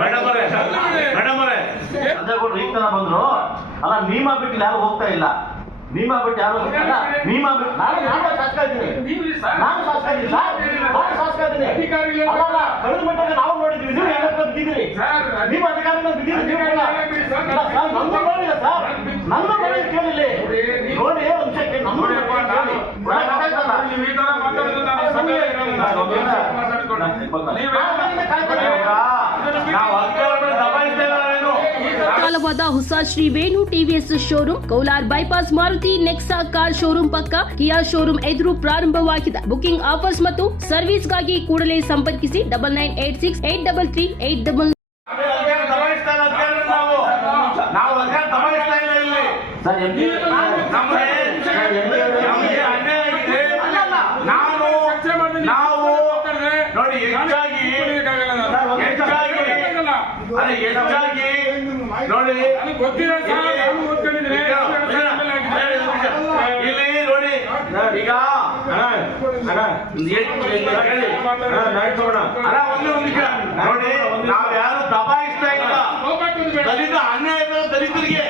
Madam ಅವರೇ ಅದೇಗೌಡ್ರು ಈಗ ತರ ಬಂದ್ರು ಅಲ್ಲ ನೀಮ ಬಿಟ್ಟು ಯಾರು ಹೋಗ್ತಾ ಇಲ್ಲ ನೀಮ ಬಿಟ್ಟು ಯಾರು ನೀಮ ಬಿಟ್ಟು ನಾನು ಶಾಸಕ ಇದ್ದೀನಿ ನಾನು ಶಾಸಕ ಇದ್ದೀನಿ ಶಾಸಕ ಇದ್ದೀನಿ ಅಲ್ಲ ಕಳೆದ ಮಟ್ಟಿಗೆ ನಾವು ನೋಡಿದ್ವಿ ನೀವು ಎಲ್ಲ ಬಿದ್ದಿದ್ದೀರಿ ನೀವು ಅಧಿಕಾರಿಗಳು ಬಿದ್ದಿದ್ದೀರಿ ನಂದು ನೋಡಿಲ್ಲ ಸರ್ ನಂದು ನೋಡಿ ಕೇಳಿಲ್ಲ ನೋಡಿ ಅಂಶಕ್ಕೆ ನಮ್ಮ ಕಾಲವಾದ ಹೊಸ Shri Venu TVS showroom Kolar bypass Maruti Nexa car showroom ಪಕ್ಕ ಕಿಯಾ ಶೋರೂಮ್ ಎದುರು ಪ್ರಾರಂಭವಾಗಿದೆ. ಬುಕಿಂಗ್ ಆಫರ್ಸ್ ಮತ್ತು ಸರ್ವಿಸ್ಗಾಗಿ ಕೂಡಲೇ ಸಂಪರ್ಕಿಸಿ 9986833888. ನೋಡಿ ಇಲ್ಲಿ ನೋಡಿ ಈಗ ನೋಡಿ ನಾವು ಯಾರು ದಬಾಯಿಸ್ತಾ ಇಲ್ಲ. ದಲಿತ ಅನ್ಯಾಯ ದಲಿತರಿಗೆ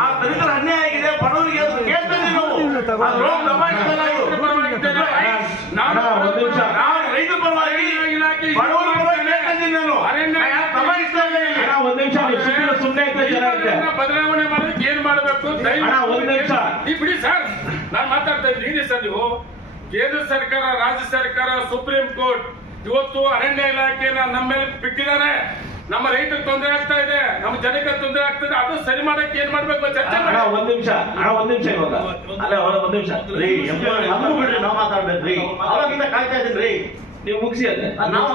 ಆ ದಲಿತರ ಅನ್ಯಾಯ ಆಗಿದೆ ಬಡವರಿಗೆ ಅದು ಕೇಳ್ತಾ ನಾವು ದಬಾಯಿಸ್ತಾ ನಾನು ರೈತರ ಪರವಾಗಿ ಬಡವರ ಪರವಾಗಿ ನಾನು ದಬಾಯಿಸ್ತಾ ಇಲ್ಲ. ಬದಲಾವಣೆ ಮಾಡೋದಕ್ಕೆ ಏನ್ ಮಾಡಬೇಕು ಬಿಡಿ ಸರ್. ನಾನು ಮಾತಾಡ್ತಾ ಇದ್ದೀನಿ ಸರ್. ನೀವು ಕೇಂದ್ರ ಸರ್ಕಾರ ರಾಜ್ಯ ಸರ್ಕಾರ ಸುಪ್ರೀಂ ಕೋರ್ಟ್ ಇವತ್ತು ಅರಣ್ಯ ಇಲಾಖೆನ ನಮ್ಮ ಮೇಲೆ ಬಿಟ್ಟಿದ್ದಾರೆ. ನಮ್ಮ ರೈತರಿಗೆ ತೊಂದರೆ ಆಗ್ತಾ ಇದೆ, ನಮ್ಮ ಜನಕ್ಕೆ ತೊಂದರೆ ಆಗ್ತದೆ. ಅದು ಸರಿ ಮಾಡಕ್ಕೆ ಏನ್ ಮಾಡ್ಬೇಕು ಚರ್ಚೆ ಮಾಡಿ. ಒಂದ್ ನಿಮಿಷ ಇವಾಗ ಅಲ್ಲ ಒಂದ್ ನಿಮಿಷ ಬಿಡ್ರಿ ನಾವು ಮಾತಾಡ್ಬೇಕ್ರಿ. ಅವಾಗಿಂದ ಕಾಯ್ತಾ ಇದೀನಿ ನೀವು ಮುಗಿಸಿ ಅದೇ ನಾವು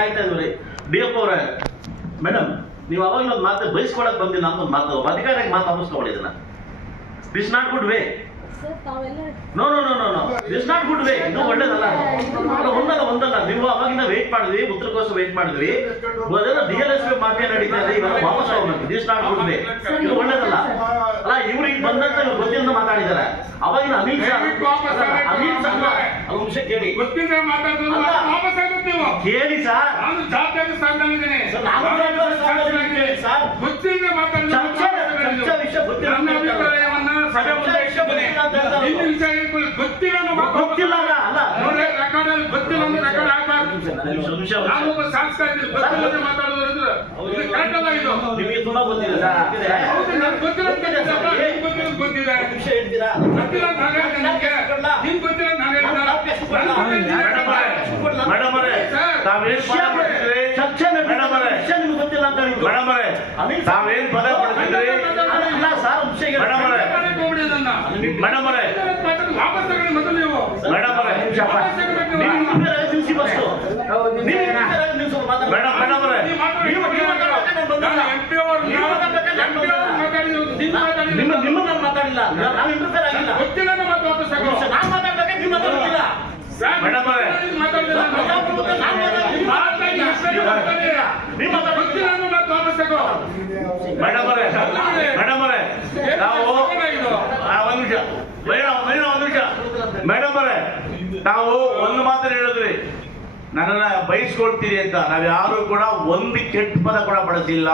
ಕಾಯ್ತಾ ಇದ್ವಿ. ಡಿಎಫ್ ಅವರೇ ಮೇಡಮ್ ನೀವು ಅವಾಗ ಮಾತು ಬಯಸ್ಕೊಳಕ್ ಬಂದಿಲ್ಲ ಅಂತ ಮಾತು ಅಧಿಕಾರಿಗೆ ಮಾತು ಅನ್ನಿಸ್ಕೊಳ್ಳಿ. ಇದನ್ನ this not good way. No no no no no this not good way. ಇದು ಒಳ್ಳೇದಲ್ಲ. ಒಂದಲ್ಲ ನೀವು ಅವಾಗಿಂದ ವೇಟ್ ಮಾಡಿದ್ವಿ, ಉತ್ತರಕ್ಕೋಸ್ಕರ ವೇಟ್ ಮಾಡಿದ್ವಿ. DLSP ಮಾಫಿಯಾ ನಡೀತಾ ಇದೆ, ಇವಾಗ ವಾಪಸ್ ಹೋಗ್ಬೇಕು. This not good way. ಇದು ಒಳ್ಳೇದಲ್ಲ ಅಲ್ಲ. ಇವ್ರು ಈಗ ಬಂದಂತ ಇವ್ರು ಗೊತ್ತಿಂದ ಮಾತಾಡಿದ್ದಾರೆ. ಅವಾಗಿನ ಅಮಿತ್ ಶಾ ಅಂಶ ಕೇಳಿ ಕೇಳಿ ಸರ್. ಗೊತ್ತಿಲ್ಲ ಅಲ್ಲ ನಿಮಗೆ ತುಂಬಾ ಗೊತ್ತಿದೆ ಮೇಡಮ್ ಅವರೇ ತಾವೇನ್ ಗೊತ್ತಿಲ್ಲ ಅಂತ ತಾವೇನ್ ಪದ ಪಡ್ತಿದ್ರಿ ಮೇಡಮ್ ಅವರೇ ನಿಮ್ಮನ್ನ ಮಾತಾಡಿಲ್ಲ, ನಾವು ಇಂಟರ್ಫೇರ್ ಆಗಿಲ್ಲ. ಗೊತ್ತಿಲ್ಲ ನಾನು ಮಾತಾಡ್ಬೇಕು, ನೀವು ಮಾತಾಡ್ತಿಲ್ಲ ಮೇಡಮ್ ಅವರೇ. ಮೇಡಮ್ ಅವರೇ ನಾವು ಒಂದ್ ನಿಮಿಷ ಮೇಡಮ್ ಅವರೇ ನಾವು ಒಂದು ಮಾತ್ರ ಹೇಳಿದ್ರಿ, ನನ್ನನ್ನ ಬಯಸ್ಕೊಳ್ತೀರಿ ಅಂತ. ನಾವ್ಯಾರು ಕೂಡ ಒಂದು ಕೆಟ್ಟ ಪದ ಕೂಡ ಬಳಸಿಲ್ಲ.